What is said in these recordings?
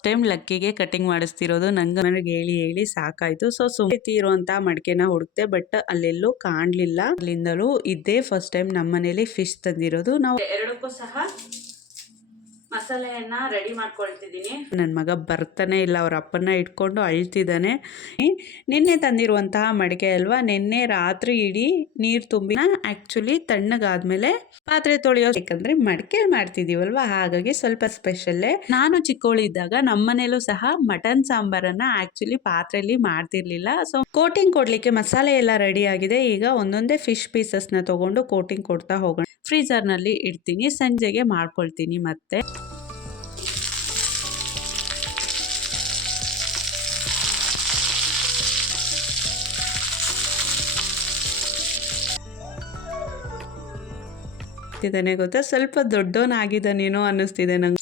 First time ಲಕ್ಕಿಗೆ cutting ಮಾಡಿಸ್ತಿರೋದು. ನನಗೆ ಹೇಳಿ ಹೇಳಿ ಸಾಕಾಯ್ತು. ಸೊ ಸುಮ್ಮನೆ ಇರುವಂತ ಮಡಿಕೆನ ಹುಡುಕ್ತೆ, ಬಟ್ ಅಲ್ಲೆಲ್ಲೂ ಕಾಣ್ಲಿಲ್ಲ. ಅಲ್ಲಿಂದಲೂ ಇದೇ ಫಸ್ಟ್ ಟೈಮ್ ನಮ್ಮ ಮನೇಲಿ ಫಿಶ್ ತಂದಿರೋದು. ನಾವು ಎರಡಕ್ಕೂ ಸಹ ಮಸಾಲೆಯನ್ನ ರೆಡಿ ಮಾಡ್ಕೊಳ್ತಿದ್ದೀನಿ. ನನ್ನ ಮಗ ಬರ್ತಾನೆ ಇಲ್ಲ, ಅವ್ರ ಅಪ್ಪನ ಇಟ್ಕೊಂಡು ಅಳ್ತಿದ್ದಾನೆ. ನಿನ್ನೆ ತಂದಿರುವಂತಹ ಮಡಿಕೆ ಅಲ್ವಾ, ನಿನ್ನೆ ರಾತ್ರಿ ಇಡೀ ನೀರು ತುಂಬಿ ಆಕ್ಚುಲಿ ತಣ್ಣಗಾದ್ಮೇಲೆ ಪಾತ್ರೆ ತೊಳೆಯೋ, ಯಾಕಂದ್ರೆ ಮಡಿಕೆ ಮಾಡ್ತಿದೀವಲ್ವಾ, ಹಾಗಾಗಿ ಸ್ವಲ್ಪ ಸ್ಪೆಷಲ್ಲೇ. ನಾನು ಚಿಕ್ಕವಳಿದ್ದಾಗ ನಮ್ಮ ಮನೇಲೂ ಸಹ ಮಟನ್ ಸಾಂಬಾರನ್ನ ಆಕ್ಚುಲಿ ಪಾತ್ರೆಯಲ್ಲಿ ಮಾಡ್ತಿರ್ಲಿಲ್ಲ. ಸೊ ಕೋಟಿಂಗ್ ಕೊಡ್ಲಿಕ್ಕೆ ಮಸಾಲೆ ಎಲ್ಲ ರೆಡಿ ಆಗಿದೆ. ಈಗ ಒಂದೊಂದೇ ಫಿಶ್ ಪೀಸಸ್ನ ತಗೊಂಡು ಕೋಟಿಂಗ್ ಕೊಡ್ತಾ ಹೋಗೋಣ. ಫ್ರೀಜರ್ ನಲ್ಲಿ ಇಡ್ತೀನಿ, ಸಂಜೆಗೆ ಮಾಡ್ಕೊಳ್ತೀನಿ. ಮತ್ತೆ ಗೊತ್ತಾ, ಸ್ವಲ್ಪ ದೊಡ್ಡವನಾಗಿದ್ದಾನೇನೋ ಅನ್ನಿಸ್ತಿದೆ ನಂಗೆ.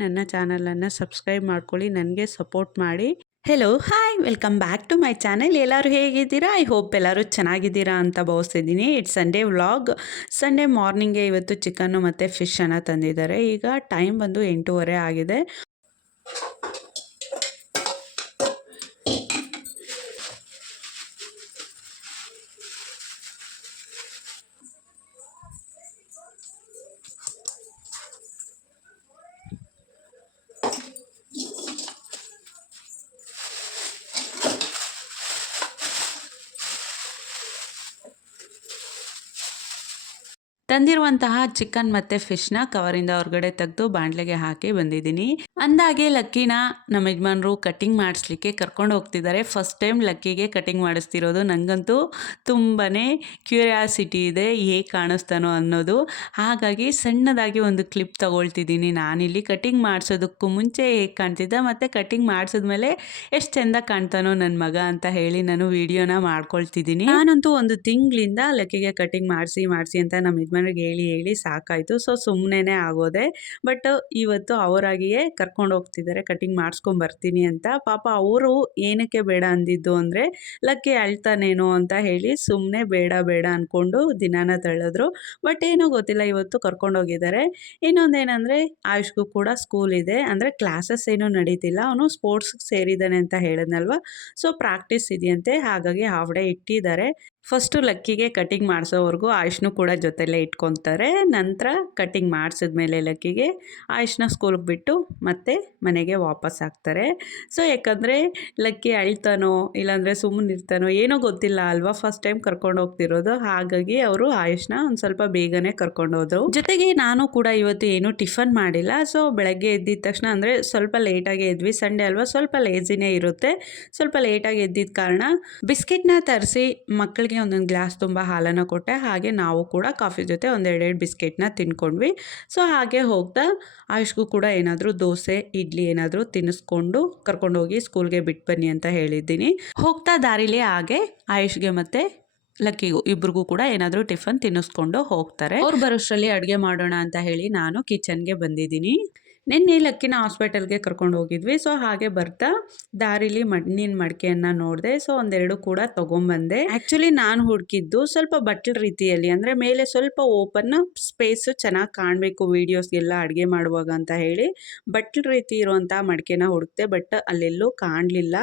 ನನ್ನ ಚಾನಲನ್ನು ಸಬ್ಸ್ಕ್ರೈಬ್ ಮಾಡ್ಕೊಳ್ಳಿ, ನನಗೆ ಸಪೋರ್ಟ್ ಮಾಡಿ. Hello hi, welcome back to my channel. ಎಲ್ಲರೂ ಹೇಗಿದ್ದೀರಾ? ಐ ಹೋಪ್ ಎಲ್ಲರೂ ಚೆನ್ನಾಗಿದ್ದೀರಾ ಅಂತ ಭಾವಿಸ್ತಿದ್ದೀನಿ. It's Sunday vlog. ಸಂಡೇ ಮಾರ್ನಿಂಗ್ಗೆ ಇವತ್ತು ಚಿಕನ್ನು ಮತ್ತು ಫಿಶನ್ನು ತಂದಿದ್ದಾರೆ. ಈಗ ಟೈಮ್ ಬಂದು 8:30 ಆಗಿದೆ. ತಂದಿರುವಂತಹ ಚಿಕನ್ ಮತ್ತು ಫಿಶ್ನ ಕವರಿಂದ ಹೊರಗಡೆ ತೆಗೆದು ಬಾಣಲೆಗೆ ಹಾಕಿ ಬಂದಿದ್ದೀನಿ. ಅಂದಾಗೆ ಲಕ್ಕಿನ ನಮ್ಮ ಯಜಮಾನರು ಕಟಿಂಗ್ ಮಾಡಿಸ್ಲಿಕ್ಕೆ ಕರ್ಕೊಂಡು ಹೋಗ್ತಿದ್ದಾರೆ. ಫಸ್ಟ್ ಟೈಮ್ ಲಕ್ಕಿಗೆ ಕಟಿಂಗ್ ಮಾಡಿಸ್ತಿರೋದು. ನನಗಂತೂ ತುಂಬಾ ಕ್ಯೂರಿಯಾಸಿಟಿ ಇದೆ, ಹೇಗೆ ಕಾಣಿಸ್ತಾನೋ ಅನ್ನೋದು. ಹಾಗಾಗಿ ಸಣ್ಣದಾಗಿ ಒಂದು ಕ್ಲಿಪ್ ತಗೊಳ್ತಿದ್ದೀನಿ. ನಾನಿಲ್ಲಿ ಕಟಿಂಗ್ ಮಾಡಿಸೋದಕ್ಕೂ ಮುಂಚೆ ಹೇಗೆ ಕಾಣ್ತಿದ್ದ ಮತ್ತು ಕಟಿಂಗ್ ಮಾಡಿಸಿದ್ಮೇಲೆ ಎಷ್ಟು ಚೆಂದ ಕಾಣ್ತಾನೋ ನನ್ನ ಮಗ ಅಂತ ಹೇಳಿ ನಾನು ವಿಡಿಯೋನ ಮಾಡ್ಕೊಳ್ತಿದ್ದೀನಿ. ನಾನಂತೂ ಒಂದು ತಿಂಗಳಿಂದ ಲಕ್ಕಿಗೆ ಕಟಿಂಗ್ ಮಾಡಿಸಿ ಅಂತ ನಮ್ಮ ಯಜಮಾನಿಗೆ ಹೇಳಿ ಹೇಳಿ ಸಾಕಾಯಿತು. ಸೊ ಸುಮ್ಮನೆ ಆಗೋದೆ. ಬಟ್ ಇವತ್ತು ಅವರಾಗಿಯೇ ಕರ್ಕೊಂಡು ಹೋಗ್ತಿದ್ದಾರೆ ಕಟಿಂಗ್ ಮಾಡಿಸ್ಕೊಂಡು ಬರ್ತೀನಿ ಅಂತ. ಪಾಪ ಅವರು ಏನಕ್ಕೆ ಬೇಡ ಅಂದಿದ್ದು ಅಂದರೆ ಲಕ್ಕಿ ಅಳ್ತಾನೇನೋ ಅಂತ ಹೇಳಿ ಸುಮ್ಮನೆ ಬೇಡ ಬೇಡ ಅಂದ್ಕೊಂಡು ದಿನಾನ ತಳ್ಳಿದ್ರು. ಬಟ್ ಏನೋ ಗೊತ್ತಿಲ್ಲ, ಇವತ್ತು ಕರ್ಕೊಂಡೋಗಿದ್ದಾರೆ. ಇನ್ನೊಂದೇನೆಂದರೆ ಆಯುಷ್ಗೂ ಕೂಡ ಸ್ಕೂಲ್ ಇದೆ, ಅಂದರೆ ಕ್ಲಾಸಸ್ ಏನೂ ನಡೀತಿಲ್ಲ, ಅವನು ಸ್ಪೋರ್ಟ್ಸ್ಗೆ ಸೇರಿದ್ದಾನೆ ಅಂತ ಹೇಳಿದ್ನಲ್ವ. ಸೊ ಪ್ರಾಕ್ಟೀಸ್ ಇದೆಯಂತೆ, ಹಾಗಾಗಿ ಹಾಫ್ ಡೇ ಇಟ್ಟಿದ್ದಾರೆ. ಫಸ್ಟು ಲಕ್ಕಿಗೆ ಕಟಿಂಗ್ ಮಾಡಿಸೋವರೆಗೂ ಆಯುಷ್ನು ಕೂಡ ಜೊತೆಲೇ ಇಟ್ಕೊತಾರೆ. ನಂತರ ಕಟಿಂಗ್ ಮಾಡಿಸಿದ್ಮೇಲೆ ಲಕ್ಕಿಗೆ ಆಯುಷ್ನ ಸ್ಕೂಲ್ಗೆ ಬಿಟ್ಟು ಮತ್ತೆ ಮನೆಗೆ ವಾಪಸ್ ಹಾಕ್ತಾರೆ. ಸೊ ಯಾಕಂದರೆ ಲಕ್ಕಿ ಅಳ್ತಾನೋ ಇಲ್ಲಾಂದರೆ ಸುಮ್ಮನೆ ಇರ್ತಾನೋ ಏನೋ ಗೊತ್ತಿಲ್ಲ ಅಲ್ವಾ, ಫಸ್ಟ್ ಟೈಮ್ ಕರ್ಕೊಂಡು ಹೋಗ್ತಿರೋದು. ಹಾಗಾಗಿ ಅವರು ಆಯುಷ್ನ ಒಂದು ಸ್ವಲ್ಪ ಬೇಗನೆ ಕರ್ಕೊಂಡೋದ್ರು. ಜೊತೆಗೆ ನಾನು ಕೂಡ ಇವತ್ತು ಏನೂ ಟಿಫನ್ ಮಾಡಿಲ್ಲ. ಸೊ ಬೆಳಗ್ಗೆ ಎದ್ದಿದ ತಕ್ಷಣ, ಅಂದರೆ ಸ್ವಲ್ಪ ಲೇಟಾಗಿ ಎದ್ವಿ, ಸಂಡೇ ಅಲ್ವಾ, ಸ್ವಲ್ಪ ಲೇಜಿನೇ ಇರುತ್ತೆ. ಸ್ವಲ್ಪ ಲೇಟಾಗಿ ಎದ್ದಿದ್ದ ಕಾರಣ ಬಿಸ್ಕೆಟ್ನ ತರಿಸಿ ಮಕ್ಕಳಿಗೆ ಒಂದೊಂದು ಗ್ಲಾಸ್ ತುಂಬ ಹಾಲನ್ನು ಕೊಟ್ಟೆ. ಹಾಗೆ ನಾವು ಕೂಡ ಕಾಫಿ ಜೊತೆ ಒಂದೆರಡು ಬಿಸ್ಕೆಟ್ನ ತಿನ್ಕೊಂಡ್ವಿ. ಸೊ ಹಾಗೆ ಹೋಗ್ತಾ ಆಯುಷ್ಗೂ ಕೂಡ ಏನಾದರೂ ದೋಸೆ ಇಡ್ಲಿ ಏನಾದರೂ ತಿನ್ನಿಸ್ಕೊಂಡು ಕರ್ಕೊಂಡೋಗಿ ಸ್ಕೂಲ್ಗೆ ಬಿಟ್ಟು ಬನ್ನಿ ಅಂತ ಹೇಳಿದ್ದೀನಿ. ಹೋಗ್ತಾ ದಾರಿಲಿ ಹಾಗೆ ಆಯುಷ್ಗೆ ಮತ್ತು ಲಕ್ಕಿಗೂ ಇಬ್ರಿಗೂ ಕೂಡ ಏನಾದರೂ ಟಿಫನ್ ತಿನ್ನಿಸ್ಕೊಂಡು ಹೋಗ್ತಾರೆ. ಅವ್ರು ಬರೋಷ್ಟರಲ್ಲಿ ಅಡುಗೆ ಮಾಡೋಣ ಅಂತ ಹೇಳಿ ನಾನು ಕಿಚನ್ಗೆ ಬಂದಿದ್ದೀನಿ. ನಿನ್ನೆ ಲಕ್ಕಿನ ಹಾಸ್ಪಿಟಲ್ಗೆ ಕರ್ಕೊಂಡು ಹೋಗಿದ್ವಿ. ಸೊ ಹಾಗೆ ಬರ್ತಾ ದಾರಿಲಿ ಮಣ್ಣಿನ ಮಡಿಕೆಯನ್ನು ನೋಡಿದೆ. ಸೊ ಒಂದೆರಡು ಕೂಡ ತೊಗೊಂಬಂದೆ. ಆ್ಯಕ್ಚುಲಿ ನಾನು ಹುಡುಕಿದ್ದು ಸ್ವಲ್ಪ ಬಟ್ಲ ರೀತಿಯಲ್ಲಿ, ಅಂದರೆ ಮೇಲೆ ಸ್ವಲ್ಪ ಓಪನ್ ಸ್ಪೇಸು ಚೆನ್ನಾಗಿ ಕಾಣಬೇಕು ವೀಡಿಯೋಸ್ಗೆಲ್ಲ ಅಡುಗೆ ಮಾಡುವಾಗ ಅಂತ ಹೇಳಿ ಬಟ್ಲ ರೀತಿ ಇರುವಂಥ ಮಡಿಕೆನ ಹುಡುಕ್ತೆ, ಬಟ್ ಅಲ್ಲೆಲ್ಲೂ ಕಾಣಲಿಲ್ಲ.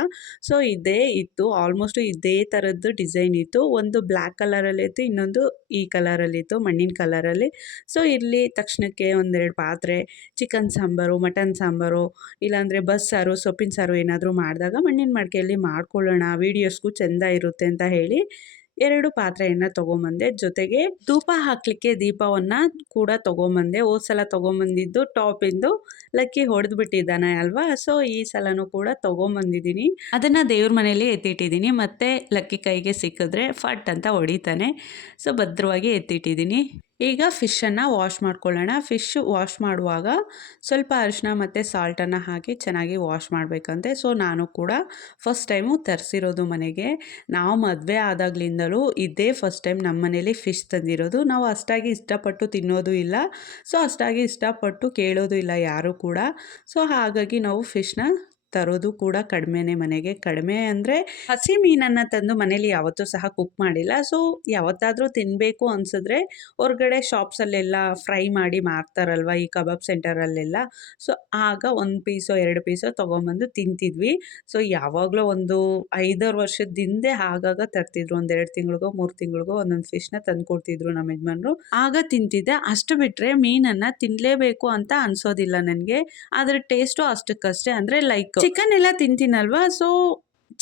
ಸೊ ಇದೇ ಇತ್ತು, ಆಲ್ಮೋಸ್ಟ್ ಇದೇ ಥರದ್ದು ಡಿಸೈನ್ ಇತ್ತು. ಒಂದು ಬ್ಲ್ಯಾಕ್ ಕಲರಲ್ಲಿತ್ತು, ಇನ್ನೊಂದು ಈ ಕಲರಲ್ಲಿತ್ತು, ಮಣ್ಣಿನ ಕಲರಲ್ಲಿ. ಸೊ ಇಲ್ಲಿ ತಕ್ಷಣಕ್ಕೆ ಒಂದೆರಡು ಪಾತ್ರೆ ಚಿಕನ್ ಸಾಂಬಾರು, ಮಟನ್ ಸಾಂಬಾರು, ಇಲ್ಲಾಂದರೆ ಬಸ್ಸಾರು, ಸೊಪ್ಪಿನ ಸಾರು ಏನಾದರೂ ಮಾಡಿದಾಗ ಮಣ್ಣಿನ ಮಡಿಕೆಯಲ್ಲಿ ಮಾಡ್ಕೊಳ್ಳೋಣ, ವೀಡಿಯೋಸ್ಗೂ ಚೆಂದ ಇರುತ್ತೆ ಅಂತ ಹೇಳಿ 2 ಪಾತ್ರೆಯನ್ನು ತೊಗೊಂಬಂದೆ. ಜೊತೆಗೆ ಧೂಪ ಹಾಕಲಿಕ್ಕೆ ದೀಪವನ್ನು ಕೂಡ ತೊಗೊಂಬಂದೆ. ಹೋದ ಸಲ ತೊಗೊಂಬಂದಿದ್ದು ಟಾಪಿಂದು ಲಕ್ಕಿ ಹೊಡೆದು ಬಿಟ್ಟಿದ್ದಾನೆ ಅಲ್ವಾ. ಸೊ ಈ ಸಲನೂ ಕೂಡ ತೊಗೊಂಬಂದಿದ್ದೀನಿ. ಅದನ್ನು ದೇವ್ರ ಮನೆಯಲ್ಲಿ ಎತ್ತಿಟ್ಟಿದ್ದೀನಿ. ಮತ್ತು ಲಕ್ಕಿ ಕೈಗೆ ಸಿಕ್ಕಿದ್ರೆ ಫಟ್ ಅಂತ ಹೊಡಿತಾನೆ. ಸೊ ಭದ್ರವಾಗಿ ಎತ್ತಿಟ್ಟಿದ್ದೀನಿ. ಈಗ ಫಿಶನ್ನು ವಾಶ್ ಮಾಡ್ಕೊಳ್ಳೋಣ. ಫಿಶ್ ವಾಶ್ ಮಾಡುವಾಗ ಸ್ವಲ್ಪ ಅರಿಶಿನ ಮತ್ತು ಸಾಲ್ಟನ್ನು ಹಾಕಿ ಚೆನ್ನಾಗಿ ವಾಶ್ ಮಾಡಬೇಕಂತೆ. ಸೊ ನಾನು ಕೂಡ ಫಸ್ಟ್ ಟೈಮು ತರಿಸಿರೋದು ಮನೆಗೆ. ನಾವು ಮದುವೆ ಆದಾಗ್ಲಿಂದಲೂ ಇದೇ ಫಸ್ಟ್ ಟೈಮ್ ನಮ್ಮ ಮನೇಲಿ ಫಿಶ್ ತಂದಿರೋದು. ನಾವು ಅಷ್ಟಾಗಿ ಇಷ್ಟಪಟ್ಟು ತಿನ್ನೋದು ಇಲ್ಲ, ಸೊ ಅಷ್ಟಾಗಿ ಇಷ್ಟಪಟ್ಟು ಕೇಳೋದು ಇಲ್ಲ ಯಾರೂ ಕೂಡ. ಸೊ ಹಾಗಾಗಿ ನಾವು ಫಿಶ್ನ ತರೋದು ಕೂಡ ಕಡಿಮೆನೇ ಮನೆಗೆ. ಕಡಿಮೆ ಅಂದರೆ ಹಸಿ ಮೀನನ್ನು ತಂದು ಮನೇಲಿ ಯಾವತ್ತೂ ಸಹ ಕುಕ್ ಮಾಡಿಲ್ಲ. ಸೊ ಯಾವತ್ತಾದರೂ ತಿನ್ನಬೇಕು ಅನಿಸಿದ್ರೆ ಹೊರಗಡೆ ಶಾಪ್ಸಲ್ಲೆಲ್ಲ ಫ್ರೈ ಮಾಡಿ ಮಾರ್ತಾರಲ್ವ ಈ ಕಬಾಬ್ ಸೆಂಟರಲ್ಲೆಲ್ಲ. ಸೊ ಆಗ 1 ಪೀಸೋ 2 ಪೀಸೋ ತೊಗೊಂಬಂದು ತಿಂತಿದ್ವಿ. ಸೊ ಯಾವಾಗಲೂ ಒಂದು 5-6 ವರ್ಷದ ಹಿಂದೆ ಆಗಾಗ ತರ್ತಿದ್ರು. 1-2 ತಿಂಗಳಿಗೋ 3 ತಿಂಗಳಿಗೋ ಒಂದೊಂದು ಫಿಶ್‌ನ ತಂದುಕೊಡ್ತಿದ್ರು ನಮ್ಮ ಯಜಮಾನ್ರು. ಆಗ ತಿಂತಿದ್ದೆ. ಅಷ್ಟು ಬಿಟ್ಟರೆ ಮೀನನ್ನು ತಿನ್ನಲೇಬೇಕು ಅಂತ ಅನಿಸೋದಿಲ್ಲ ನನಗೆ. ಅದರ ಟೇಸ್ಟು ಅಷ್ಟಕ್ಕಷ್ಟೇ. ಅಂದರೆ ಲೈಕ್ ಚಿಕನ್ ಎಲ್ಲ ತಿಂತೀನಲ್ವಾ, ಸೊ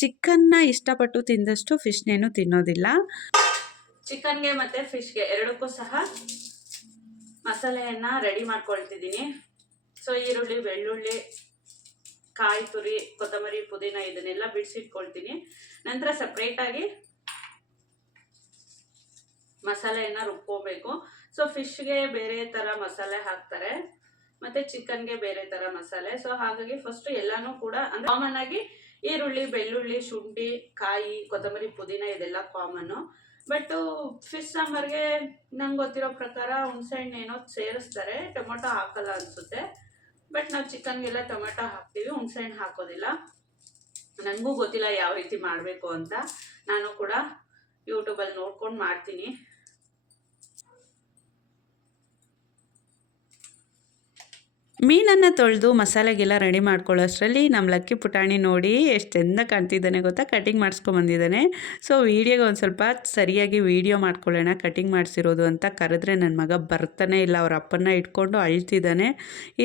ಚಿಕನ್ನ ಇಷ್ಟಪಟ್ಟು ತಿಂದಷ್ಟು ಫಿಶ್ನೇನು ತಿನ್ನೋದಿಲ್ಲ. ಚಿಕನ್ಗೆ ಮತ್ತು ಫಿಶ್ಗೆ ಎರಡಕ್ಕೂ ಸಹ ಮಸಾಲೆಯನ್ನು ರೆಡಿ ಮಾಡ್ಕೊಳ್ತಿದ್ದೀನಿ. ಸೊ ಈರುಳ್ಳಿ, ಬೆಳ್ಳುಳ್ಳಿ, ಕಾಯಿ ತುರಿ, ಕೊತ್ತಂಬರಿ, ಪುದೀನ ಇದನ್ನೆಲ್ಲ ಬಿಡಿಸಿಟ್ಕೊಳ್ತೀನಿ. ನಂತರ ಸಪ್ರೇಟಾಗಿ ಮಸಾಲೆಯನ್ನು ರುಬ್ಕೋಬೇಕು. ಸೊ ಫಿಶ್ಗೆ ಬೇರೆ ಥರ ಮಸಾಲೆ ಹಾಕ್ತಾರೆ ಮತ್ತು ಚಿಕನ್ಗೆ ಬೇರೆ ಥರ ಮಸಾಲೆ. ಸೊ ಹಾಗಾಗಿ ಫಸ್ಟು ಎಲ್ಲನೂ ಕೂಡ ಅಂದರೆ ಕಾಮನ್ ಆಗಿ ಈರುಳ್ಳಿ, ಬೆಳ್ಳುಳ್ಳಿ, ಶುಂಠಿ, ಕಾಯಿ, ಕೊತ್ತಂಬರಿ, ಪುದೀನ ಇದೆಲ್ಲ ಕಾಮನ್ನು. ಬಟ್ ಫಿಶ್ ಸಾಂಬಾರ್ಗೆ ನಂಗೆ ಗೊತ್ತಿರೋ ಪ್ರಕಾರ ಹುಣಸೆಹಣ್ಣು ಏನೋ ಸೇರಿಸ್ತಾರೆ, ಟೊಮೊಟೊ ಹಾಕಲ್ಲ ಅನಿಸುತ್ತೆ. ಬಟ್ ನಾವು ಚಿಕನ್ಗೆಲ್ಲ ಟೊಮೆಟೊ ಹಾಕ್ತೀವಿ, ಹುಣಸೆಹಣ್ಣು ಹಾಕೋದಿಲ್ಲ. ನನಗೂ ಗೊತ್ತಿಲ್ಲ ಯಾವ ರೀತಿ ಮಾಡಬೇಕು ಅಂತ. ನಾನು ಕೂಡ ಯೂಟ್ಯೂಬಲ್ಲಿ ನೋಡ್ಕೊಂಡು ಮಾಡ್ತೀನಿ. ಮೀನನ್ನು ತೊಳೆದು ಮಸಾಲೆಗೆಲ್ಲ ರೆಡಿ ಮಾಡ್ಕೊಳ್ಳೋಷ್ಟರಲ್ಲಿ ನಮ್ಮ ಲಕ್ಕಿ ಪುಟಾಣಿ ನೋಡಿ ಎಷ್ಟು ಚೆಂದ ಕಾಣ್ತಿದ್ದಾನೆ ಗೊತ್ತಾ, ಕಟಿಂಗ್ ಮಾಡಿಸ್ಕೊಂಬಂದಿದ್ದಾನೆ. ಸೊ ವೀಡಿಯೋಗೆ ಒಂದು ಸ್ವಲ್ಪ ಸರಿಯಾಗಿ ವೀಡಿಯೋ ಮಾಡ್ಕೊಳ್ಳೋಣ ಕಟಿಂಗ್ ಮಾಡಿಸಿರೋದು ಅಂತ ಕರೆದ್ರೆ ನನ್ನ ಮಗ ಬರ್ತಾನೆ ಇಲ್ಲ. ಅವ್ರ ಅಪ್ಪನ್ನ ಇಟ್ಕೊಂಡು ಅಳ್ತಿದ್ದಾನೆ.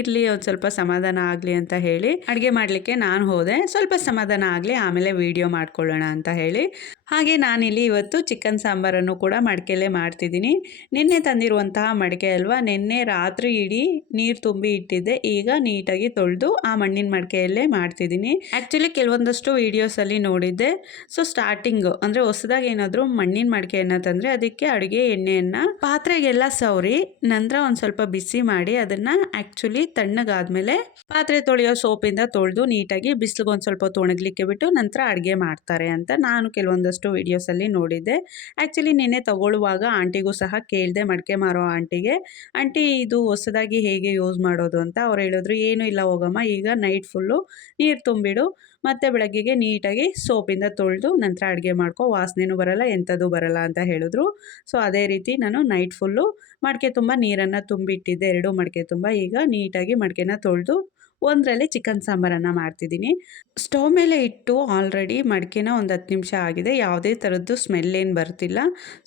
ಇರಲಿ ಒಂದು ಸ್ವಲ್ಪ ಸಮಾಧಾನ ಆಗಲಿ ಅಂತ ಹೇಳಿ ಅಡುಗೆ ಮಾಡಲಿಕ್ಕೆ ನಾನು ಹೋದೆ. ಸ್ವಲ್ಪ ಸಮಾಧಾನ ಆಗಲಿ ಆಮೇಲೆ ವೀಡಿಯೋ ಮಾಡ್ಕೊಳ್ಳೋಣ ಅಂತ ಹೇಳಿ. ಹಾಗೆ ನಾನಿಲ್ಲಿ ಇವತ್ತು ಚಿಕನ್ ಸಾಂಬಾರನ್ನು ಕೂಡ ಮಡಿಕೆಯಲ್ಲೇ ಮಾಡ್ತಿದ್ದೀನಿ. ನಿನ್ನೆ ತಂದಿರುವಂತಹ ಮಡಿಕೆ ಅಲ್ವಾ, ನಿನ್ನೆ ರಾತ್ರಿ ಇಡೀ ನೀರು ತುಂಬಿ ಇಟ್ಟಿದ್ದೆ. ಈಗ ನೀಟಾಗಿ ತೊಳೆದು ಆ ಮಣ್ಣಿನ ಮಡಿಕೆಯಲ್ಲೇ ಮಾಡ್ತಿದ್ದೀನಿ. ಆ್ಯಕ್ಚುಲಿ ಕೆಲವೊಂದಷ್ಟು ವೀಡಿಯೋಸಲ್ಲಿ ನೋಡಿದ್ದೆ. ಸೊ ಸ್ಟಾರ್ಟಿಂಗ್ ಅಂದರೆ ಹೊಸದಾಗಿ ಏನಾದರೂ ಮಣ್ಣಿನ ಮಡಿಕೆಯನ್ನು ತಂದರೆ ಅದಕ್ಕೆ ಅಡುಗೆ ಎಣ್ಣೆಯನ್ನು ಪಾತ್ರೆಗೆಲ್ಲ ಸವರಿ ನಂತರ ಒಂದು ಸ್ವಲ್ಪ ಬಿಸಿ ಮಾಡಿ ಅದನ್ನು ಆ್ಯಕ್ಚುಲಿ ತಣ್ಣಗಾದ್ಮೇಲೆ ಪಾತ್ರೆ ತೊಳೆಯೋ ಸೋಪಿಂದ ತೊಳೆದು ನೀಟಾಗಿ ಬಿಸಿಲಿಗೆ ಒಂದು ಸ್ವಲ್ಪ ಒಣಗಲಿಕ್ಕೆ ಬಿಟ್ಟು ನಂತರ ಅಡುಗೆ ಮಾಡ್ತಾರೆ ಅಂತ ನಾನು ಕೆಲವೊಂದಷ್ಟು ವಿಡಿಯೋಸಲ್ಲಿ ನೋಡಿದ್ದೆ. ಆ್ಯಕ್ಚುಲಿ ನಿನ್ನೆ ತಗೊಳ್ಳುವಾಗ ಆಂಟಿಗೂ ಸಹ ಕೇಳಿದೆ, ಮಡಿಕೆ ಮಾರೋ ಆಂಟಿಗೆ, ಆಂಟಿ ಇದು ಹೊಸದಾಗಿ ಹೇಗೆ ಯೂಸ್ ಮಾಡೋದು ಅಂತ. ಅವ್ರು ಹೇಳಿದ್ರು ಏನೂ ಇಲ್ಲ ಹೋಗಮ್ಮ, ಈಗ ನೈಟ್ ಫುಲ್ಲು ನೀರು ತುಂಬಿಡು, ಮತ್ತು ಬೆಳಗ್ಗೆಗೆ ನೀಟಾಗಿ ಸೋಪಿಂದ ತೊಳೆದು ನಂತರ ಅಡುಗೆ ಮಾಡ್ಕೊ, ವಾಸನೆನೂ ಬರಲ್ಲ ಎಂಥದ್ದು ಬರಲ್ಲ ಅಂತ ಹೇಳಿದ್ರು. ಸೊ ಅದೇ ರೀತಿ ನಾನು ನೈಟ್ ಫುಲ್ಲು ಮಡಿಕೆ ತುಂಬ ನೀರನ್ನು ತುಂಬಿಟ್ಟಿದ್ದೆ, 2 ಮಡಿಕೆ ತುಂಬ. ಈಗ ನೀಟಾಗಿ ಮಡಿಕೆನ ತೊಳೆದು ಒಂದರಲ್ಲಿ ಚಿಕನ್ ಸಾಂಬಾರನ್ನು ಮಾಡ್ತಿದ್ದೀನಿ. ಸ್ಟವ್ ಮೇಲೆ ಇಟ್ಟು ಆಲ್ರೆಡಿ ಮಡಿಕೆನ ಒಂದು 10 ನಿಮಿಷ ಆಗಿದೆ. ಯಾವುದೇ ಥರದ್ದು ಸ್ಮೆಲ್ ಏನು ಬರ್ತಿಲ್ಲ.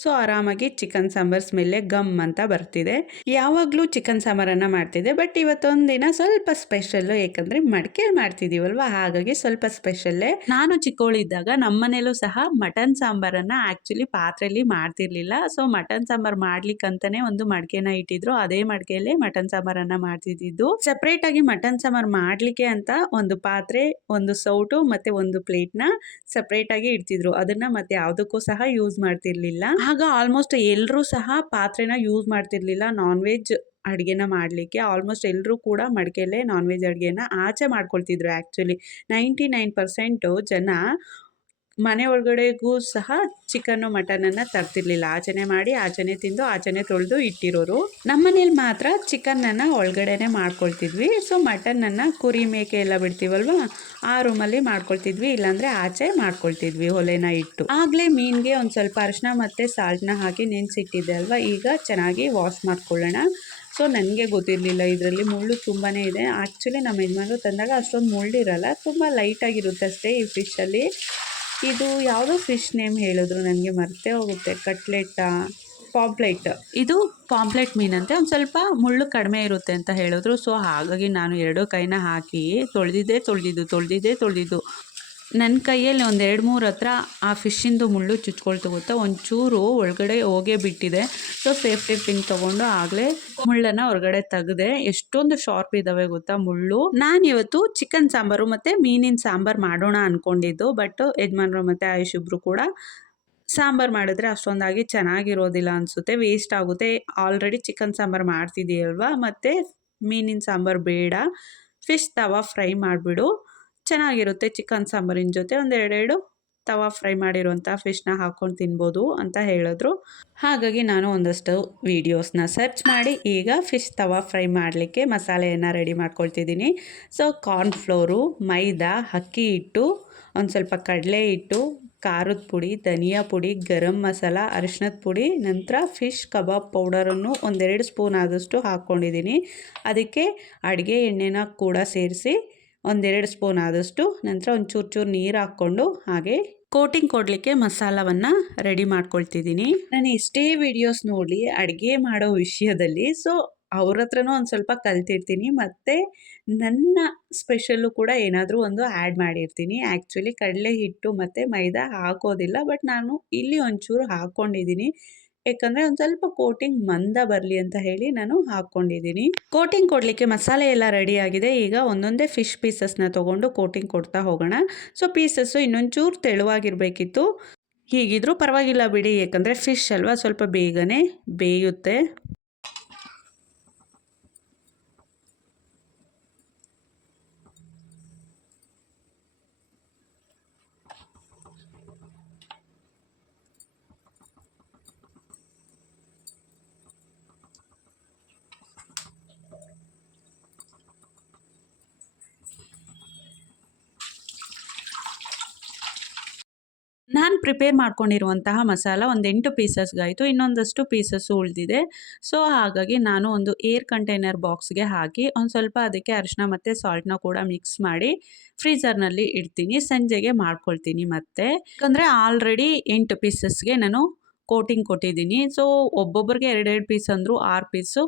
ಸೊ ಆರಾಮಾಗಿ ಚಿಕನ್ ಸಾಂಬಾರ್ ಸ್ಮೆಲ್ಲೇ ಗಮ್ ಅಂತ ಬರ್ತಿದೆ. ಯಾವಾಗಲೂ ಚಿಕನ್ ಸಾಂಬಾರನ್ನು ಮಾಡ್ತಿದ್ದೆ, ಬಟ್ ಇವತ್ತೊಂದು ದಿನ ಸ್ವಲ್ಪ ಸ್ಪೆಷಲ್ಲು. ಯಾಕಂದರೆ ಮಡಿಕೆಯಲ್ಲಿ ಮಾಡ್ತಿದ್ದೀವಲ್ವ, ಹಾಗಾಗಿ ಸ್ವಲ್ಪ ಸ್ಪೆಷಲ್ಲೇ. ನಾನು ಚಿಕ್ಕವಳಿದ್ದಾಗ ನಮ್ಮ ಮನೇಲೂ ಸಹ ಮಟನ್ ಸಾಂಬಾರನ್ನು ಆ್ಯಕ್ಚುಲಿ ಪಾತ್ರೆಯಲ್ಲಿ ಮಾಡ್ತಿರ್ಲಿಲ್ಲ. ಸೊ ಮಟನ್ ಸಾಂಬಾರು ಮಾಡ್ಲಿಕ್ಕಂತಲೇ ಒಂದು ಮಡಿಕೆನ ಇಟ್ಟಿದ್ರು. ಅದೇ ಮಡಿಕೆಯಲ್ಲೇ ಮಟನ್ ಸಾಂಬಾರನ್ನು ಮಾಡ್ತಿದ್ದಿದ್ದು. ಸಪ್ರೇಟಾಗಿ ಮಟನ್ ಸಾಂಬಾರು ಮಾಡಲಿಕ್ಕೆ ಅಂತ ಒಂದು ಪಾತ್ರೆ, ಒಂದು ಸೌಟು ಮತ್ತು ಒಂದು ಪ್ಲೇಟ್ನ ಸಪ್ರೇಟಾಗಿ ಇಡ್ತಿದ್ರು. ಅದನ್ನು ಮತ್ತೆ ಯಾವುದಕ್ಕೂ ಸಹ ಯೂಸ್ ಮಾಡ್ತಿರ್ಲಿಲ್ಲ. ಆಗ ಆಲ್ಮೋಸ್ಟ್ ಎಲ್ಲರೂ ಸಹ ಪಾತ್ರೆನ ಯೂಸ್ ಮಾಡ್ತಿರ್ಲಿಲ್ಲ ನಾನ್ ವೆಜ್ ಅಡುಗೆನ ಮಾಡಲಿಕ್ಕೆ. ಆಲ್ಮೋಸ್ಟ್ ಎಲ್ಲರೂ ಕೂಡ ಮಡಿಕೆಯಲ್ಲೇ ನಾನ್ ವೆಜ್ ಅಡುಗೆನ ಆಚೆ ಮಾಡ್ಕೊಳ್ತಿದ್ರು. ಆ್ಯಕ್ಚುಲಿ 99% ಜನ ಮನೆ ಒಳಗಡೆಗೂ ಸಹ ಚಿಕನ್ನು ಮಟನನ್ನು ತರ್ತಿರ್ಲಿಲ್ಲ. ಆಚೆನೆ ಮಾಡಿ ಆಚೆನೆ ತಿಂದು ಆಚೆನೆ ತೊಳೆದು ಇಟ್ಟಿರೋರು. ನಮ್ಮ ಮನೇಲಿ ಮಾತ್ರ ಚಿಕನನ್ನು ಒಳಗಡೆನೆ ಮಾಡ್ಕೊಳ್ತಿದ್ವಿ. ಸೊ ಮಟನನ್ನು ಕುರಿ ಮೇಕೆ ಎಲ್ಲ ಬಿಡ್ತೀವಲ್ವ, ಆ ರೂಮಲ್ಲಿ ಮಾಡ್ಕೊಳ್ತಿದ್ವಿ, ಇಲ್ಲಾಂದರೆ ಆಚೆ ಮಾಡ್ಕೊಳ್ತಿದ್ವಿ ಒಲೆನ ಇಟ್ಟು. ಆಗಲೇ ಮೀನಿಗೆ ಒಂದು ಸ್ವಲ್ಪ ಅರಿಶಿನ ಮತ್ತು ಸಾಲ್ಟನ್ನ ಹಾಕಿ ನೆನೆಸಿಟ್ಟಿದ್ದೆ ಅಲ್ವಾ, ಈಗ ಚೆನ್ನಾಗಿ ವಾಶ್ ಮಾಡ್ಕೊಳ್ಳೋಣ. ಸೊ ನನಗೆ ಗೊತ್ತಿರಲಿಲ್ಲ ಇದರಲ್ಲಿ ಮುಳ್ಳು ತುಂಬಾ ಇದೆ. ಆ್ಯಕ್ಚುಲಿ ನಮ್ಮ ಯಜಮಾನರು ತಂದಾಗ ಅಷ್ಟೊಂದು ಮುಳ್ಳಿರಲ್ಲ, ತುಂಬ ಲೈಟಾಗಿರುತ್ತೆ ಅಷ್ಟೇ ಈ ಫಿಶಲ್ಲಿ. ಇದು ಯಾವುದೋ ಫಿಶ್ ನೇಮ್ ಹೇಳಿದ್ರು, ನನಗೆ ಮರ್ತೇ ಹೋಗುತ್ತೆ. ಪಾಂಪ್ಲೆಟ್. ಇದು ಪಾಂಪ್ಲೆಟ್ ಮೀನಂತೆ, ಒಂದು ಸ್ವಲ್ಪ ಮುಳ್ಳು ಕಡಿಮೆ ಇರುತ್ತೆ ಅಂತ ಹೇಳಿದ್ರು. ಸೊ ಹಾಗಾಗಿ ನಾನು 2 ಕೈನ ಹಾಕಿ ತೊಳೆದಿದ್ದು ನನ್ನ ಕೈಯಲ್ಲಿ ಒಂದು 2-3 ಹತ್ರ ಆ ಫಿಶ್ಶಿಂದು ಮುಳ್ಳು ಚುಚ್ಕೊಳ್ತು ಗೊತ್ತಾ, ಒಂಚೂರು ಒಳಗಡೆ ಹೋಗೇ ಬಿಟ್ಟಿದೆ. ಸೊ ಸೇಫ್ಟಿ ಪಿನ್ ತೊಗೊಂಡು ಆಗಲೇ ಮುಳ್ಳನ್ನು ಹೊರಗಡೆ ತೆಗೆದೆ. ಎಷ್ಟೊಂದು ಶಾರ್ಪ್ ಇದ್ದಾವೆ ಗೊತ್ತಾ ಮುಳ್ಳು. ನಾನಿವತ್ತು ಚಿಕನ್ ಸಾಂಬಾರು ಮತ್ತು ಮೀನಿನ ಸಾಂಬಾರು ಮಾಡೋಣ ಅಂದ್ಕೊಂಡಿದ್ದು, ಬಟ್ ಯಜಮಾನ್ರು ಮತ್ತು ಆಯುಷ್ ಇಬ್ಬರು ಕೂಡ ಸಾಂಬಾರು ಮಾಡಿದ್ರೆ ಅಷ್ಟೊಂದಾಗಿ ಚೆನ್ನಾಗಿರೋದಿಲ್ಲ ಅನಿಸುತ್ತೆ, ವೇಸ್ಟ್ ಆಗುತ್ತೆ. ಆಲ್ರೆಡಿ ಚಿಕನ್ ಸಾಂಬಾರು ಮಾಡ್ತಿದ್ದೀಯಲ್ವ, ಮತ್ತು ಮೀನಿನ ಸಾಂಬಾರು ಬೇಡ, ಫಿಶ್ ತವಾ ಫ್ರೈ ಮಾಡಿಬಿಡು, ಚೆನ್ನಾಗಿರುತ್ತೆ ಚಿಕನ್ ಸಾಂಬಾರಿನ ಜೊತೆ. ಒಂದು 2 ತವಾ ಫ್ರೈ ಮಾಡಿರುವಂಥ ಫಿಶ್ನ ಹಾಕ್ಕೊಂಡು ತಿನ್ಬೋದು ಅಂತ ಹೇಳಿದ್ರು. ಹಾಗಾಗಿ ನಾನು ಒಂದಷ್ಟು ವೀಡಿಯೋಸ್ನ ಸರ್ಚ್ ಮಾಡಿ ಈಗ ಫಿಶ್ ತವಾ ಫ್ರೈ ಮಾಡಲಿಕ್ಕೆ ಮಸಾಲೆಯನ್ನು ರೆಡಿ ಮಾಡ್ಕೊಳ್ತಿದ್ದೀನಿ. ಸೊ ಕಾರ್ನ್ಫ್ಲೋರು, ಮೈದಾ, ಅಕ್ಕಿ ಹಿಟ್ಟು, ಒಂದು ಸ್ವಲ್ಪ ಕಡಲೆ ಹಿಟ್ಟು, ಖಾರದ ಪುಡಿ, ಧನಿಯಾ ಪುಡಿ, ಗರಂ ಮಸಾಲ, ಅರಿಶಿಣದ ಪುಡಿ, ನಂತರ ಫಿಶ್ ಕಬಾಬ್ ಪೌಡರನ್ನು ಒಂದೆರಡು ಸ್ಪೂನ್ ಆದಷ್ಟು ಹಾಕ್ಕೊಂಡಿದ್ದೀನಿ. ಅದಕ್ಕೆ ಅಡುಗೆ ಎಣ್ಣೆನ ಕೂಡ ಸೇರಿಸಿ ಒಂದೆರಡು ಸ್ಪೂನ್ ಆದಷ್ಟು, ನಂತರ ಒಂದು ಚೂರು ನೀರು ಹಾಕ್ಕೊಂಡು ಹಾಗೆ ಕೋಟಿಂಗ್ ಕೊಡಲಿಕ್ಕೆ ಮಸಾಲವನ್ನು ರೆಡಿ ಮಾಡ್ಕೊಳ್ತಿದ್ದೀನಿ. ನಾನು ಎಷ್ಟೇ ವಿಡಿಯೋಸ್ ನೋಡಿ ಅಡುಗೆ ಮಾಡೋ ವಿಷಯದಲ್ಲಿ ಸೊ ಅವ್ರ ಹತ್ರನೂ ಒಂದು ಸ್ವಲ್ಪ ಕಲ್ತಿರ್ತೀನಿ, ಮತ್ತು ನನ್ನ ಸ್ಪೆಷಲ್ಲು ಕೂಡ ಏನಾದರೂ ಒಂದು ಆ್ಯಡ್ ಮಾಡಿರ್ತೀನಿ. ಆ್ಯಕ್ಚುಲಿ ಕಡಲೆ ಹಿಟ್ಟು ಮತ್ತು ಮೈದಾ ಹಾಕೋದಿಲ್ಲ, ಬಟ್ ನಾನು ಇಲ್ಲಿ ಒಂಚೂರು ಹಾಕ್ಕೊಂಡಿದ್ದೀನಿ. ಯಾಕಂದರೆ ಒಂದು ಸ್ವಲ್ಪ ಕೋಟಿಂಗ್ ಮಂದ ಬರಲಿ ಅಂತ ಹೇಳಿ ನಾನು ಹಾಕ್ಕೊಂಡಿದ್ದೀನಿ. ಕೋಟಿಂಗ್ ಕೊಡಲಿಕ್ಕೆ ಮಸಾಲೆ ಎಲ್ಲ ರೆಡಿಯಾಗಿದೆ. ಈಗ ಒಂದೊಂದೇ ಫಿಶ್ ಪೀಸಸ್ನ ತೊಗೊಂಡು ಕೋಟಿಂಗ್ ಕೊಡ್ತಾ ಹೋಗೋಣ. So pieces ಇನ್ನೊಂಚೂರು ತೆಳುವಾಗಿರಬೇಕಿತ್ತು. ಹೀಗಿದ್ರೂ ಪರವಾಗಿಲ್ಲ ಬಿಡಿ, ಯಾಕಂದರೆ ಫಿಶ್ ಅಲ್ವಾ, ಸ್ವಲ್ಪ ಬೇಗನೆ ಬೇಯುತ್ತೆ. ನಾನು ಪ್ರಿಪೇರ್ ಮಾಡ್ಕೊಂಡಿರುವಂತಹ ಮಸಾಲ ಒಂದು 8 ಪೀಸಸ್ಗಾಯಿತು, ಇನ್ನೊಂದಷ್ಟು ಪೀಸಸ್ಸು ಉಳಿದಿದೆ. ಸೊ ಹಾಗಾಗಿ ನಾನು ಒಂದು ಏರ್ ಕಂಟೈನರ್ ಬಾಕ್ಸ್ಗೆ ಹಾಕಿ ಒಂದು ಸ್ವಲ್ಪ ಅದಕ್ಕೆ ಅರಿಶಿನ ಮತ್ತು ಸಾಲ್ಟ್ನ ಕೂಡ ಮಿಕ್ಸ್ ಮಾಡಿ ಫ್ರೀಝರ್ನಲ್ಲಿ ಇಡ್ತೀನಿ. ಸಂಜೆಗೆ ಮಾಡ್ಕೊಳ್ತೀನಿ. ಮತ್ತು ಯಾಕಂದರೆ ಆಲ್ರೆಡಿ 8 ಪೀಸಸ್ಗೆ ನಾನು ಕೋಟಿಂಗ್ ಕೊಟ್ಟಿದ್ದೀನಿ. ಸೊ ಒಬ್ಬೊಬ್ಬರಿಗೆ 2 ಪೀಸ್ ಅಂದರೂ 6 ಪೀಸು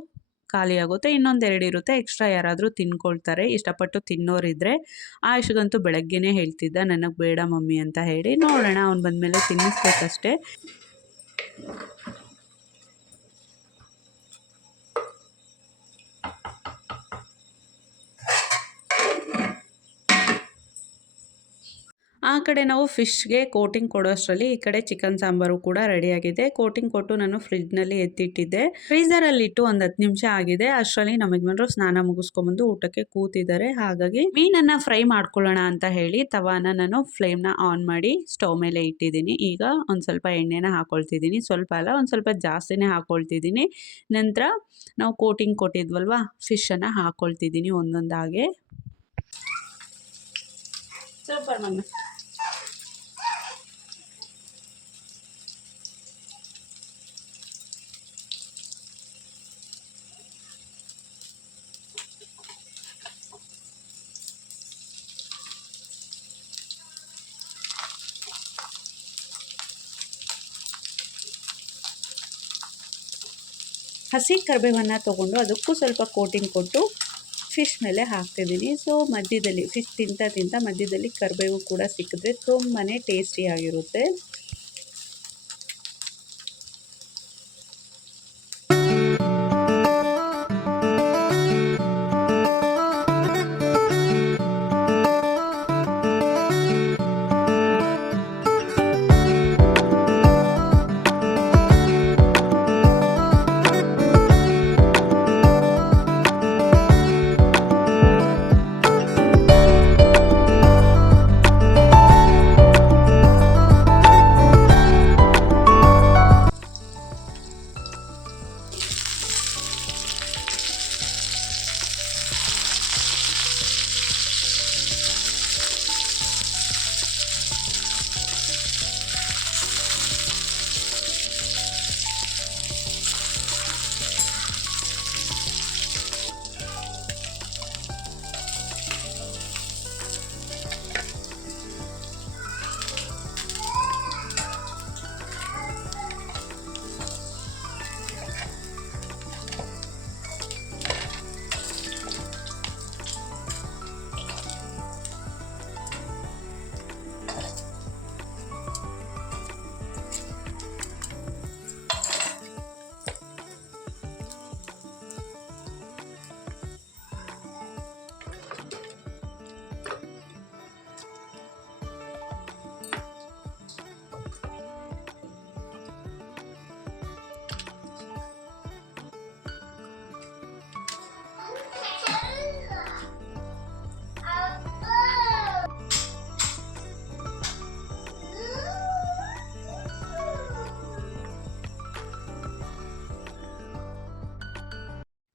ಖಾಲಿ ಆಗುತ್ತೆ. ಇನ್ನೊಂದೆರಡು ಇರುತ್ತೆ, ಎಕ್ಸ್ಟ್ರಾ ಯಾರಾದರೂ ತಿನ್ಕೊಳ್ತಾರೆ ಇಷ್ಟಪಟ್ಟು ತಿನ್ನೋರಿದ್ದರೆ. ಆಯುಷ್ಗಂತೂ ಬೆಳಗ್ಗೆನೇ ಹೇಳ್ತಿದ್ದ ನನಗೆ ಬೇಡ ಮಮ್ಮಿ ಅಂತ ಹೇಳಿ. ನೋಡೋಣ ಅವ್ನು ಬಂದಮೇಲೆ ತಿನ್ನಿಸ್ಬೇಕಷ್ಟೇ. ಆ ಕಡೆ ನಾವು ಫಿಶ್ಗೆ ಕೋಟಿಂಗ್ ಕೊಡೋಷ್ಟರಲ್ಲಿ ಈ ಕಡೆ ಚಿಕನ್ ಸಾಂಬಾರು ಕೂಡ ರೆಡಿಯಾಗಿದೆ. ಕೋಟಿಂಗ್ ಕೊಟ್ಟು ನಾನು ಫ್ರಿಡ್ಜ್ನಲ್ಲಿ ಎತ್ತಿಟ್ಟಿದ್ದೆ. ಫ್ರೀಝರಲ್ಲಿಟ್ಟು ಒಂದು 10 ನಿಮಿಷ ಆಗಿದೆ. ಅಷ್ಟರಲ್ಲಿ ನಮ್ಮ ಯಜಮಾನರು ಸ್ನಾನ ಮುಗಿಸ್ಕೊಂಬಂದು ಊಟಕ್ಕೆ ಕೂತಿದ್ದಾರೆ. ಹಾಗಾಗಿ ಮೀನನ್ನು ಫ್ರೈ ಮಾಡ್ಕೊಳ್ಳೋಣ ಅಂತ ಹೇಳಿ ತವಾನ ನಾನು ಫ್ಲೇಮ್ನ ಆನ್ ಮಾಡಿ ಸ್ಟವ್ ಮೇಲೆ ಇಟ್ಟಿದ್ದೀನಿ. ಈಗ ಒಂದು ಸ್ವಲ್ಪ ಎಣ್ಣೆನ ಹಾಕ್ಕೊಳ್ತಿದ್ದೀನಿ. ಸ್ವಲ್ಪ ಅಲ್ಲ, ಒಂದು ಸ್ವಲ್ಪ ಜಾಸ್ತಿನೇ ಹಾಕ್ಕೊಳ್ತಿದ್ದೀನಿ. ನಂತರ ನಾವು ಕೋಟಿಂಗ್ ಕೊಟ್ಟಿದ್ವಲ್ವ, ಫಿಶನ್ನು ಹಾಕ್ಕೊಳ್ತಿದ್ದೀನಿ ಒಂದೊಂದಾಗೆ. ಸೂಪರ್ ಮಮ್ಮ. ಹಸಿ ಕರಿಬೇವನ್ನು ತೊಗೊಂಡು ಅದಕ್ಕೂ ಸ್ವಲ್ಪ ಕೋಟಿಂಗ್ ಕೊಟ್ಟು ಫಿಶ್ ಮೇಲೆ ಹಾಕ್ತಿದ್ದೀನಿ. ಸೊ ಮಧ್ಯದಲ್ಲಿ ಫಿಶ್ ತಿಂತ ಮಧ್ಯದಲ್ಲಿ ಕರಿಬೇವು ಕೂಡ ಸಿಕ್ಕಿದ್ರೆ ತುಂಬಾ ಟೇಸ್ಟಿಯಾಗಿರುತ್ತೆ.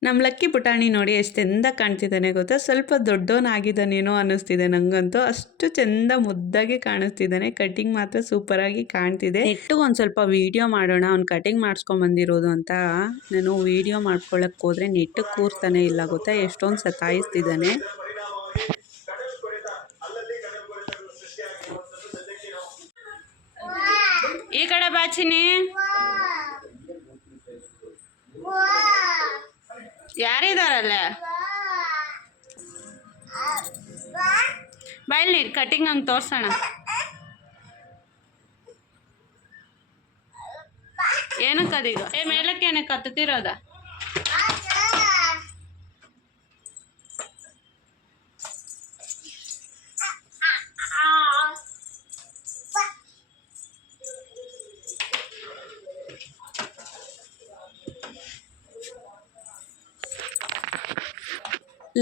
ನಮ್ಮ ಲಕ್ಕಿ ಪುಟಾಣಿ ನೋಡಿ ಎಷ್ಟು ಚೆಂದ ಕಾಣ್ತಿದ್ದಾನೆ ಗೊತ್ತಾ. ಸ್ವಲ್ಪ ದೊಡ್ಡವನಾಗಿದ್ದಾನೇನೋ ಅನ್ನಿಸ್ತಿದೆ ನನಗಂತೂ. ಅಷ್ಟು ಚೆಂದ ಮುದ್ದಾಗಿ ಕಾಣಿಸ್ತಿದ್ದಾನೆ. ಕಟಿಂಗ್ ಮಾತ್ರ ಸೂಪರಾಗಿ ಕಾಣ್ತಿದೆ. ನೆಟ್ಟಿಗೆ ಒಂದು ಸ್ವಲ್ಪ ವೀಡಿಯೋ ಮಾಡೋಣ, ಅವ್ನು ಕಟಿಂಗ್ ಮಾಡಿಸ್ಕೊಂಬಂದಿರೋದು ಅಂತ ನಾನು ವೀಡಿಯೋ ಮಾಡ್ಕೊಳ್ಳೋಕೆ ಹೋದರೆ ನೆಟ್ಟಿಗೆ ಕೂರ್ತಾನೆ ಇಲ್ಲ ಗೊತ್ತಾ. ಎಷ್ಟೊಂದು ಸತಾಯಿಸ್ತಿದ್ದಾನೆ. ಈ ಕಡೆ ಬಾಚಿನಿ, ಯಾರಿದಾರಲ್ಲ ಬೈಲ್ ನೀರು ಕಟಿಂಗ್ ಹಂಗೆ ತೋರ್ಸೋಣ. ಏನಕ್ಕದೀಗ ಮೇಲಕ್ಕೆ ಏನಕ್ಕೆ ಹತ್ತುತ್ತಿರೋದ?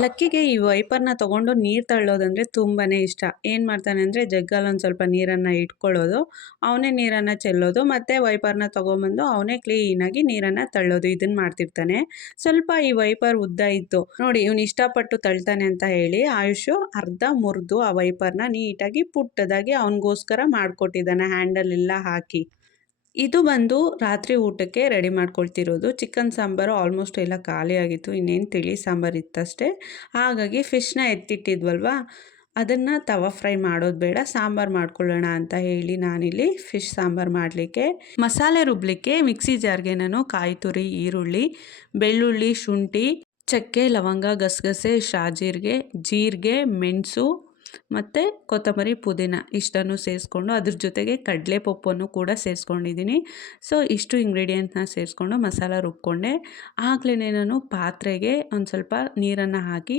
ಲಕ್ಕಿಗೆ ಈ ವೈಪರ್ನ ತೊಗೊಂಡು ನೀರು ತಳ್ಳೋದಂದರೆ ತುಂಬಾ ಇಷ್ಟ. ಏನು ಮಾಡ್ತಾನೆ ಅಂದರೆ ಜಗ್ಗಲ್ಲಿ ಒಂದು ಸ್ವಲ್ಪ ನೀರನ್ನು ಇಟ್ಕೊಳ್ಳೋದು, ಅವನೇ ನೀರನ್ನು ಚೆಲ್ಲೋದು, ಮತ್ತು ವೈಪರ್ನ ತೊಗೊಂಬಂದು ಅವನೇ ಕ್ಲೀನಾಗಿ ನೀರನ್ನು ತಳ್ಳೋದು, ಇದನ್ನು ಮಾಡ್ತಿರ್ತಾನೆ. ಸ್ವಲ್ಪ ಈ ವೈಪರ್ ಉದ್ದ ಇತ್ತು ನೋಡಿ, ಇವನು ಇಷ್ಟಪಟ್ಟು ತಳ್ತಾನೆ ಅಂತ ಹೇಳಿ ಆಯುಷು ಅರ್ಧ ಮುರಿದು ಆ ವೈಪರ್ನ ನೀಟಾಗಿ ಪುಟ್ಟದಾಗಿ ಅವನಿಗೋಸ್ಕರ ಮಾಡಿಕೊಟ್ಟಿದ್ದಾನೆ, ಹ್ಯಾಂಡಲ್ ಎಲ್ಲ ಹಾಕಿ. ಇದು ಬಂದು ರಾತ್ರಿ ಊಟಕ್ಕೆ ರೆಡಿ ಮಾಡ್ಕೊಳ್ತಿರೋದು. ಚಿಕನ್ ಸಾಂಬಾರು ಆಲ್ಮೋಸ್ಟ್ ಎಲ್ಲ ಖಾಲಿ ಆಗಿತ್ತು, ಇನ್ನೇನು ತಿಳಿ ಸಾಂಬಾರು ಇತ್ತಷ್ಟೇ. ಹಾಗಾಗಿ ಫಿಶ್ನ ಎತ್ತಿಟ್ಟಿದ್ವಲ್ವ, ಅದನ್ನು ತವಾ ಫ್ರೈ ಮಾಡೋದು ಬೇಡ, ಸಾಂಬಾರು ಮಾಡ್ಕೊಳ್ಳೋಣ ಅಂತ ಹೇಳಿ ನಾನಿಲ್ಲಿ ಫಿಶ್ ಸಾಂಬಾರು ಮಾಡಲಿಕ್ಕೆ ಮಸಾಲೆ ರುಬ್ಬಲಿಕ್ಕೆ ಮಿಕ್ಸಿ ಜಾರ್ಗೆ ನಾನು ಕಾಯಿ ತುರಿ, ಈರುಳ್ಳಿ, ಬೆಳ್ಳುಳ್ಳಿ, ಶುಂಠಿ, ಚಕ್ಕೆ, ಲವಂಗ, ಗಸಗಸೆ, ಶಾಜೀರಿಗೆ, ಜೀರಿಗೆ, ಮೆಣಸು ಮತ್ತು ಕೊತ್ತಂಬರಿ, ಪುದೀನ ಇಷ್ಟನ್ನು ಸೇರಿಸ್ಕೊಂಡು ಅದ್ರ ಜೊತೆಗೆ ಕಡಲೆಪಪ್ಪನ್ನು ಕೂಡ ಸೇರಿಸ್ಕೊಂಡಿದ್ದೀನಿ. ಸೊ ಇಷ್ಟು ಇಂಗ್ರೀಡಿಯೆಂಟ್ನ ಸೇರಿಸ್ಕೊಂಡು ಮಸಾಲ ರುಬ್ಕೊಂಡೆ. ಆಗಲೇ ನಾನು ಪಾತ್ರೆಗೆ ಒಂದು ಸ್ವಲ್ಪ ನೀರನ್ನು ಹಾಕಿ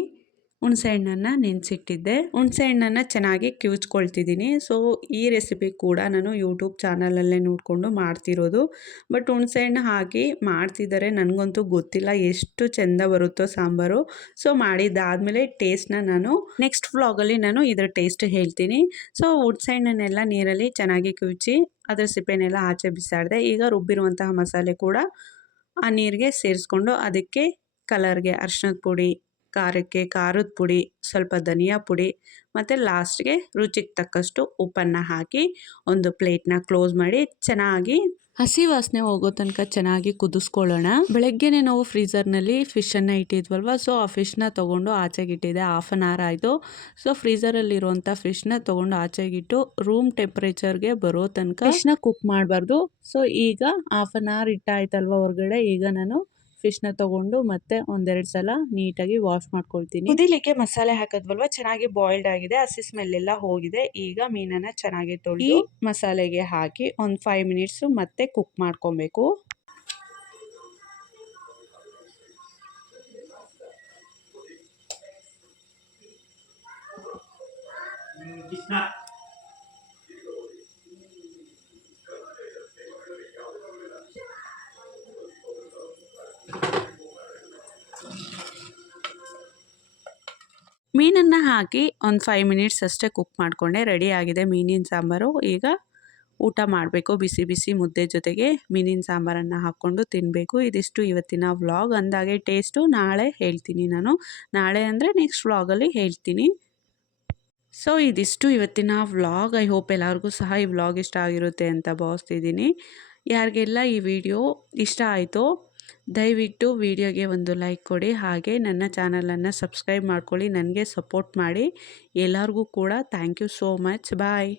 ಹುಣಸೆಹಣ್ಣನ್ನು ನೆನೆಸಿಟ್ಟಿದ್ದೆ. ಹುಣಸೆಹಣ್ಣನ್ನು ಚೆನ್ನಾಗಿ ಕಿವುಚ್ಕೊಳ್ತಿದ್ದೀನಿ. ಸೊ ಈ ರೆಸಿಪಿ ಕೂಡ ನಾನು ಯೂಟ್ಯೂಬ್ ಚಾನಲಲ್ಲೇ ನೋಡಿಕೊಂಡು ಮಾಡ್ತಿರೋದು. ಬಟ್ ಹುಣಸೆಹಣ್ಣು ಹಾಕಿ ಮಾಡ್ತಿದ್ದಾರೆ, ನನಗಂತೂ ಗೊತ್ತಿಲ್ಲ ಎಷ್ಟು ಚೆಂದ ಬರುತ್ತೋ ಸಾಂಬಾರು. ಸೊ ಮಾಡಿದ್ದಾದಮೇಲೆ ಟೇಸ್ಟ್ನ ನಾನು ನೆಕ್ಸ್ಟ್ ವ್ಲಾಗಲ್ಲಿ ನಾನು ಇದರ ಟೇಸ್ಟ್ ಹೇಳ್ತೀನಿ. ಸೊ ಹುಣಸೆಹಣ್ಣನ್ನೆಲ್ಲ ನೀರಲ್ಲಿ ಚೆನ್ನಾಗಿ ಕಿವುಚಿ ಅದರ ಸಿಪ್ಪೆನೆಲ್ಲ ಆಚೆ ಬಿಸಾಡಿದೆ. ಈಗ ರುಬ್ಬಿರುವಂತಹ ಮಸಾಲೆ ಕೂಡ ಆ ನೀರಿಗೆ ಸೇರಿಸ್ಕೊಂಡು ಅದಕ್ಕೆ ಕಲರ್ಗೆ ಅರಿಶಿಣದ ಪುಡಿ, ಖಾರಕ್ಕೆ ಖಾರದ ಪುಡಿ, ಸ್ವಲ್ಪ ಧನಿಯಾ ಪುಡಿ ಮತ್ತು ಲಾಸ್ಟ್ಗೆ ರುಚಿಗೆ ತಕ್ಕಷ್ಟು ಉಪ್ಪನ್ನು ಹಾಕಿ ಒಂದು ಪ್ಲೇಟ್ನ ಕ್ಲೋಸ್ ಮಾಡಿ ಚೆನ್ನಾಗಿ ಹಸಿ ವಾಸನೆ ಹೋಗೋ ತನಕ ಚೆನ್ನಾಗಿ ಕುದಿಸ್ಕೊಳ್ಳೋಣ. ಬೆಳಗ್ಗೆನೇ ನಾವು ಫ್ರೀಝರ್ನಲ್ಲಿ ಫಿಶನ್ನು ಇಟ್ಟಿದ್ವಲ್ವ, ಸೊ ಆ ಫಿಶ್ನ ತೊಗೊಂಡು ಆಚೆಗಿಟ್ಟಿದೆ. 1/2 hour ಆಯಿತು. ಸೊ ಫ್ರೀಝರಲ್ಲಿರುವಂಥ ಫಿಶ್ನ ತೊಗೊಂಡು ಆಚೆಗಿಟ್ಟು ರೂಮ್ ಟೆಂಪ್ರೇಚರ್ಗೆ ಬರೋ ತನಕ ಫಿಶ್ನ ಕುಕ್ ಮಾಡಬಾರ್ದು. ಸೊ ಈಗ 1/2 hour ಇಟ್ಟಾಯ್ತಲ್ವ ಹೊರಗಡೆ, ಈಗ ನಾನು ಫಿಶ್ನ ತೊಗೊಂಡು ಮತ್ತೆ 1-2 ಸಲ ನೀಟಾಗಿ ವಾಶ್ ಮಾಡ್ಕೊಳ್ತೀನಿ. ಕುದಿಲಿಕ್ಕೆ ಮಸಾಲೆ ಹಾಕಿದ್ವಲ್ವ, ಚೆನ್ನಾಗಿ ಬಾಯ್ಲ್ಡ್ ಆಗಿದೆ, ಹಸಿ ಸ್ಮೆಲ್ ಎಲ್ಲ ಹೋಗಿದೆ. ಈಗ ಮೀನನ್ನು ಚೆನ್ನಾಗಿ ತೊಳೆದು ಮಸಾಲೆಗೆ ಹಾಕಿ ಒಂದು 5 minutes ಮತ್ತೆ ಕುಕ್ ಮಾಡ್ಕೊಬೇಕು. ಮೀನನ್ನು ಹಾಕಿ ಒಂದು 5 minutes ಅಷ್ಟೇ ಕುಕ್ ಮಾಡಿಕೊಂಡೆ. ರೆಡಿಯಾಗಿದೆ ಮೀನಿನ ಸಾಂಬಾರು. ಈಗ ಊಟ ಮಾಡಬೇಕು. ಬಿಸಿ ಬಿಸಿ ಮುದ್ದೆ ಜೊತೆಗೆ ಮೀನಿನ ಸಾಂಬಾರನ್ನು ಹಾಕ್ಕೊಂಡು ತಿನ್ನಬೇಕು. ಇದಿಷ್ಟು ಇವತ್ತಿನ ವ್ಲಾಗ್. ಅಂದಾಗೆ ಟೇಸ್ಟು ನಾಳೆ ಹೇಳ್ತೀನಿ ನಾನು. ನಾಳೆ ಅಂದರೆ ನೆಕ್ಸ್ಟ್ ವ್ಲಾಗಲ್ಲಿ ಹೇಳ್ತೀನಿ. ಸೊ ಇದಿಷ್ಟು ಇವತ್ತಿನ ವ್ಲಾಗ್. ಐ ಹೋಪ್ ಎಲ್ಲರಿಗೂ ಸಹ ಈ ವ್ಲಾಗ್ ಇಷ್ಟ ಆಗಿರುತ್ತೆ ಅಂತ ಭಾವಿಸ್ತಿದ್ದೀನಿ. ಯಾರಿಗೆಲ್ಲ ಈ ವಿಡಿಯೋ ಇಷ್ಟ ಆಯಿತೋ ದಯವಿಟ್ಟು ವಿಡಿಯೋಗೆ ಒಂದು ಲೈಕ್ ಕೊಡಿ, ಹಾಗೆ ನನ್ನ ಚಾನಲನ್ನು ಸಬ್ಸ್ಕ್ರೈಬ್ ಮಾಡ್ಕೊಳ್ಳಿ, ನನಗೆ ಸಪೋರ್ಟ್ ಮಾಡಿ. ಎಲ್ಲರಿಗೂ ಕೂಡ thank you so much. Bye.